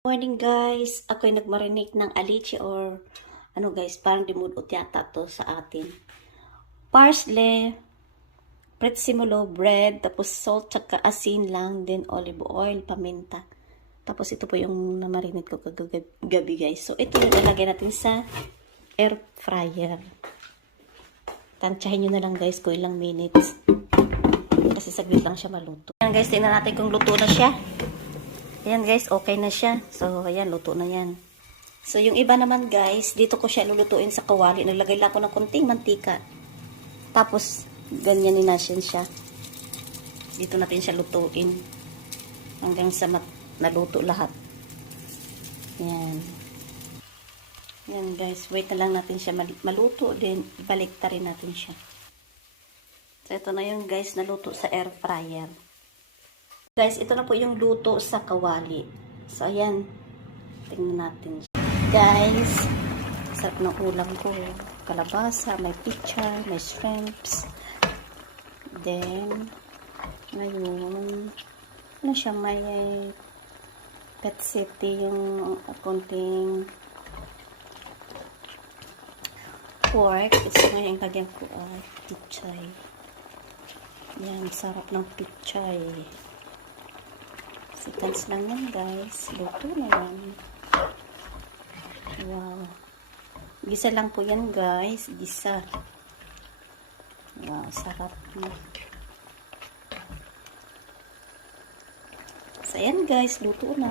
Morning guys, ako'y nagmarinig ng alichi or ano guys, parang dimulot yata to sa atin. Parsley, pretzimolo, bread, tapos salt, tsaka asin lang, then olive oil, paminta. Tapos ito po yung namarinate ko kagabi guys. So ito yung ilagay natin sa air fryer. Tansyahin nyo na lang guys kung ilang minutes. Kasi saglit lang siya maluto. Ayan guys, tingnan natin kung luto na siya. Ayan guys, okay na siya. So, ayan, luto na yan. So, yung iba naman guys, dito ko siya lulutuin sa kawali. Naglagay lang ako ng konting mantika. Tapos, ganyanin natin siya. Dito natin siya lutuin. Hanggang sa naluto lahat. Ayan. Ayan guys, wait na lang natin siya maluto. Then, ibalik ta rin natin siya. So, ito na yung guys, naluto sa air fryer. Guys, ito na po yung luto sa kawali. So, ayan. Tingnan natin. Guys, sarap ng ulam ko. Kalabasa, may pichay, may shrimps. Then, ngayon, ano siya, may petsiti yung konting pork. Ito ngayon lagyan ko pichay. Yan, sarap ng pichay. Seconds lang yan guys. Luto na yan. Wow. Gisa lang po yan guys. Gisa. Wow, sarap na. So yan guys, luto na.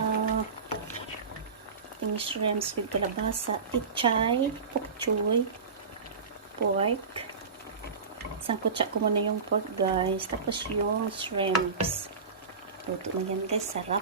Yung shrimps with kalabasa, pichay, pok choy, pork. Sangkutsa ko muna yung pork guys. Tapos yung shrimps. Luto na yan guys, sarap.